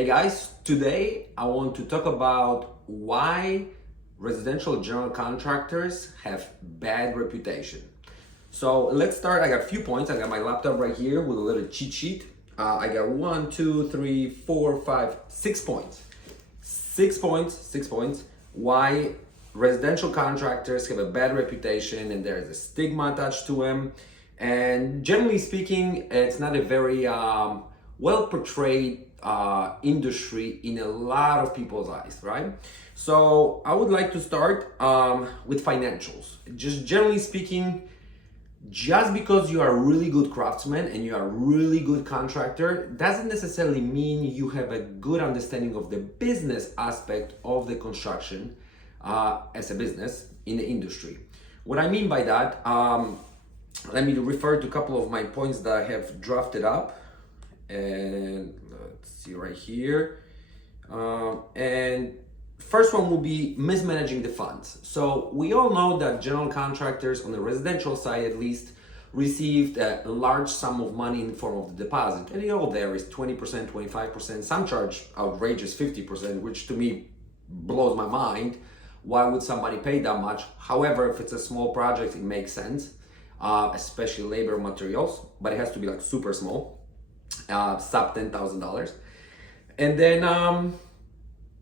Hey guys, today I want to talk about why residential general contractors have bad reputation. So let's start. I got a few points. I got my laptop right here with a little cheat sheet. I got 1, 2, 3, 4, 5, 6 points. 6 points. Why residential contractors have a bad reputation and there is a stigma attached to them. And generally speaking, it's not a very well portrayed industry in a lot of people's eyes, right? So I would like to start with financials. Just generally speaking, just because you are a really good craftsman and you are a really good contractor doesn't necessarily mean you have a good understanding of the business aspect of the construction as a business in the industry. What I mean by that, let me refer to a couple of my points that I have drafted up, and let's see right here. And first one will be mismanaging the funds. So we all know that general contractors on the residential side at least received a large sum of money in the form of the deposit. And it all varies, 20%, 25%. Some charge outrageous 50%, which to me blows my mind. Why would somebody pay that much? However, if it's a small project, it makes sense, especially labor materials, but it has to be like super small, sub $10,000. And then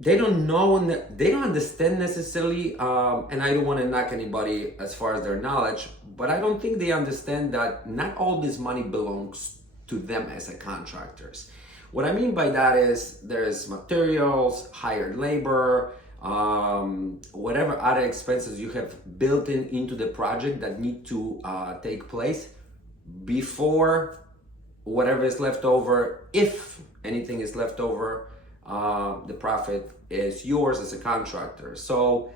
they don't know and they don't understand necessarily, and I don't want to knock anybody as far as their knowledge, but I don't think they understand that not all this money belongs to them as a contractors. What I mean by that is there's materials, hired labor, whatever other expenses you have built into the project that need to take place before whatever is left over, if anything is left over, the profit is yours as a contractor. So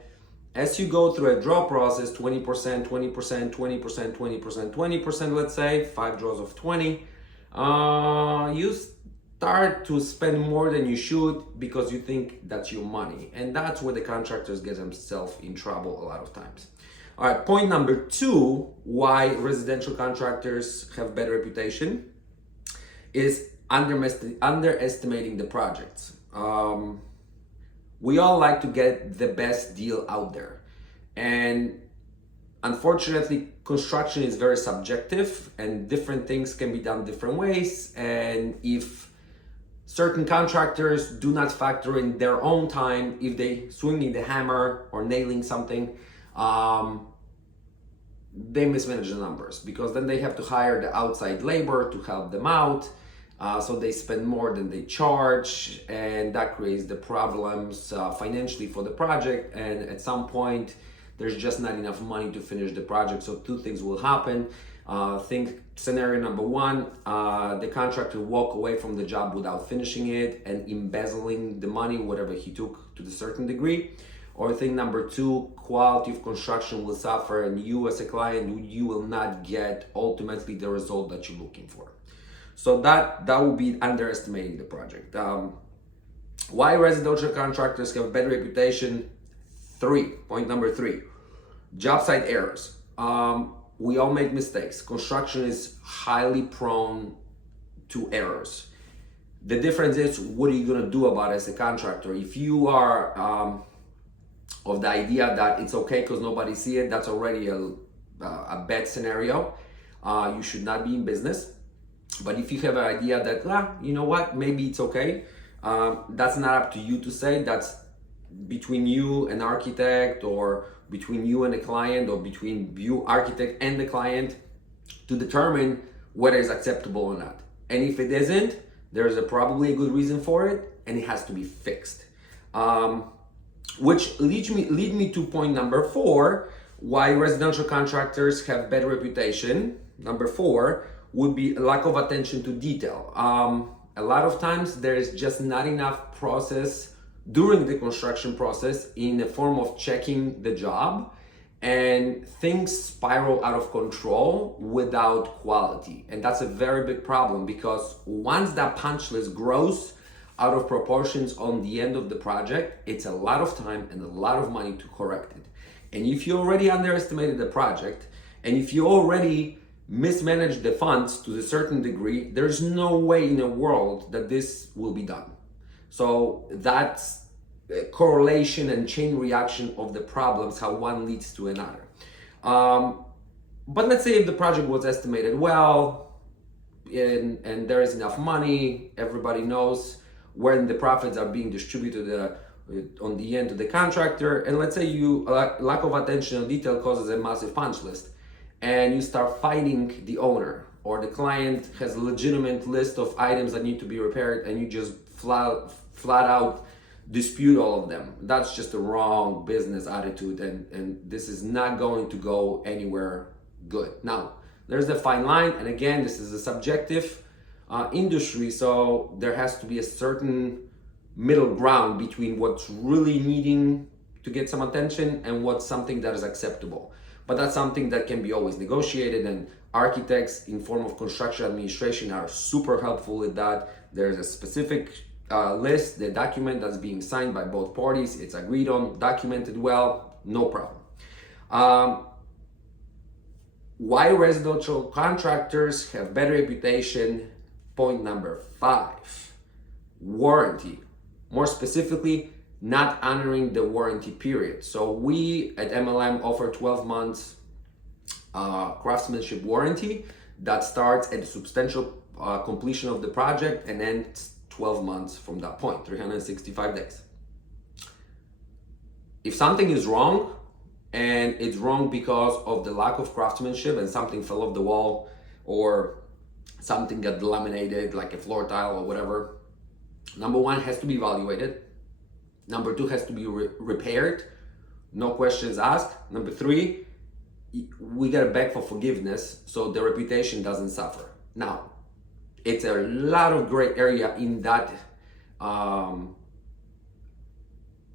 as you go through a draw process, 20%, 20%, 20%, 20%, 20%, let's say 5 draws of 20, you start to spend more than you should because you think that's your money. And that's where the contractors get themselves in trouble a lot of times. All right, point number 2, why residential contractors have bad reputation is underestimating the projects. We all like to get the best deal out there. And unfortunately, construction is very subjective and different things can be done different ways. And if certain contractors do not factor in their own time, if they swinging the hammer or nailing something, they mismanage the numbers because then they have to hire the outside labor to help them out. So they spend more than they charge, and that creates the problems financially for the project. And at some point, there's just not enough money to finish the project. So 2 things will happen. Think scenario number 1, the contractor walk away from the job without finishing it and embezzling the money, whatever he took to a certain degree. Or thing number 2, quality of construction will suffer and you as a client, you will not get ultimately the result that you're looking for. So that will be underestimating the project. Why residential contractors have bad reputation? Point number 3, job site errors. We all make mistakes. Construction is highly prone to errors. The difference is, what are you gonna do about it as a contractor? If you are of the idea that it's okay because nobody see it, that's already a bad scenario. You should not be in business. But if you have an idea that, you know what, maybe it's okay, that's not up to you to say. That's between you and architect, or between you and the client, or between you, architect, and the client to determine whether it's acceptable or not. And if it isn't, there's probably a good reason for it, and it has to be fixed. Which lead me to point number 4, why residential contractors have bad reputation. Number 4 would be lack of attention to detail. A lot of times there is just not enough process during the construction process in the form of checking the job, and things spiral out of control without quality. And that's a very big problem, because once that punch list grows out of proportions on the end of the project, it's a lot of time and a lot of money to correct it. And if you already underestimated the project, and if you already mismanage the funds to a certain degree, there's no way in the world that this will be done. So that's correlation and chain reaction of the problems, how one leads to another. But let's say if the project was estimated well, and there is enough money, everybody knows when the profits are being distributed on the end to the contractor, and let's say you lack of attention on detail causes a massive punch list, and you start fighting the owner, or the client has a legitimate list of items that need to be repaired, and you just flat out dispute all of them. That's just a wrong business attitude, and this is not going to go anywhere good. Now, there's the fine line, and again, this is a subjective industry, so there has to be a certain middle ground between what's really needing to get some attention and what's something that is acceptable. But that's something that can be always negotiated, and architects in form of construction administration are super helpful with that. There's a specific list, the document that's being signed by both parties, it's agreed on, documented well, no problem. Why residential contractors have better reputation? Point number 5, warranty. More specifically, not honoring the warranty period. So we at MLM offer 12 months craftsmanship warranty that starts at the substantial completion of the project and ends 12 months from that point, 365 days. If something is wrong, and it's wrong because of the lack of craftsmanship and something fell off the wall or something got laminated like a floor tile or whatever, number 1 has to be evaluated. Number 2 has to be repaired, no questions asked. Number 3, we gotta beg for forgiveness so the reputation doesn't suffer. Now, it's a lot of gray area in that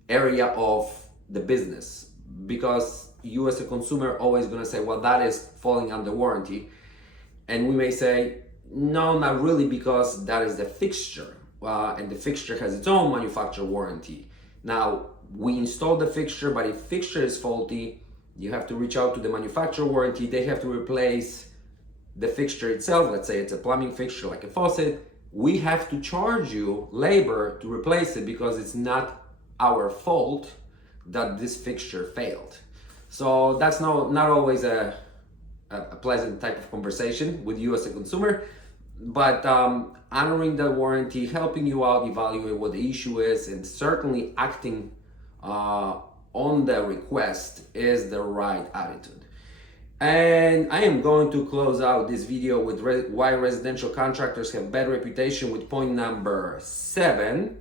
area of the business, because you as a consumer are always gonna say, well, that is falling under warranty. And we may say, no, not really, because that is the fixture. And the fixture has its own manufacturer warranty. Now, we install the fixture, but if fixture is faulty, you have to reach out to the manufacturer warranty. They have to replace the fixture itself. Let's say it's a plumbing fixture like a faucet. We have to charge you labor to replace it because it's not our fault that this fixture failed. So that's not always a pleasant type of conversation with you as a consumer, but honoring the warranty, helping you out, evaluate what the issue is, and certainly acting on the request is the right attitude. And I am going to close out this video with why residential contractors have bad reputation with point number 7.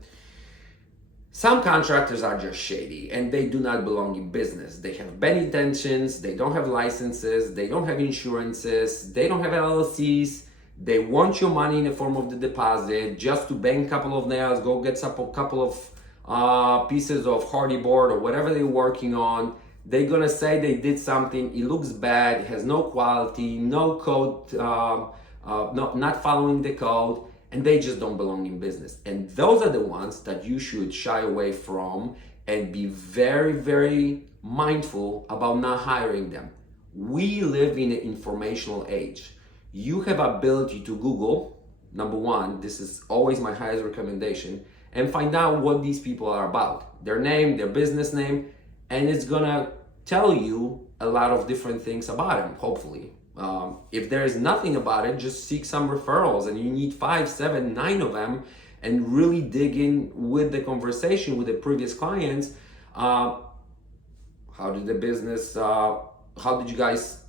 Some contractors are just shady and they do not belong in business. They have bad intentions, they don't have licenses, they don't have insurances, they don't have LLCs, they want your money in the form of the deposit just to bang a couple of nails, go get a couple of pieces of hardy board or whatever they're working on. They're gonna say they did something, it looks bad, it has no quality, no code, not following the code, and they just don't belong in business. And those are the ones that you should shy away from and be very, very mindful about not hiring them. We live in an informational age. You have ability to Google, number 1, this is always my highest recommendation, and find out what these people are about, their name, their business name, and it's gonna tell you a lot of different things about them, hopefully. If there is nothing about it, just seek some referrals, and you need 5, 7, 9 of them, and really dig in with the conversation with the previous clients. How did the business, how did you guys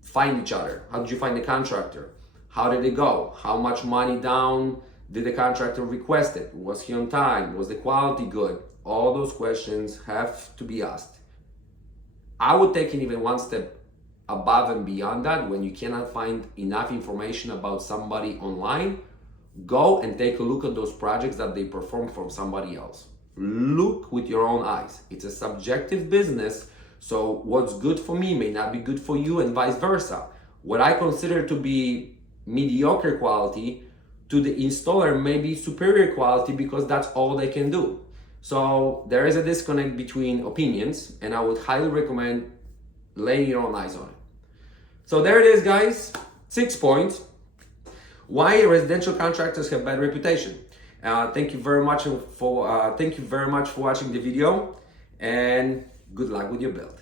find each other? How did you find the contractor? How did it go? How much money down did the contractor request it? Was he on time? Was the quality good? All those questions have to be asked. I would take it even one step above and beyond that. When you cannot find enough information about somebody online, go and take a look at those projects that they perform from somebody else. Look with your own eyes. It's a subjective business, so what's good for me may not be good for you, and vice versa. What I consider to be mediocre quality to the installer may be superior quality because that's all they can do. So there is a disconnect between opinions, and I would highly recommend laying your own eyes on it. So there it is, guys. 6 points. Why residential contractors have bad reputation. Thank you very much for watching the video, and good luck with your build.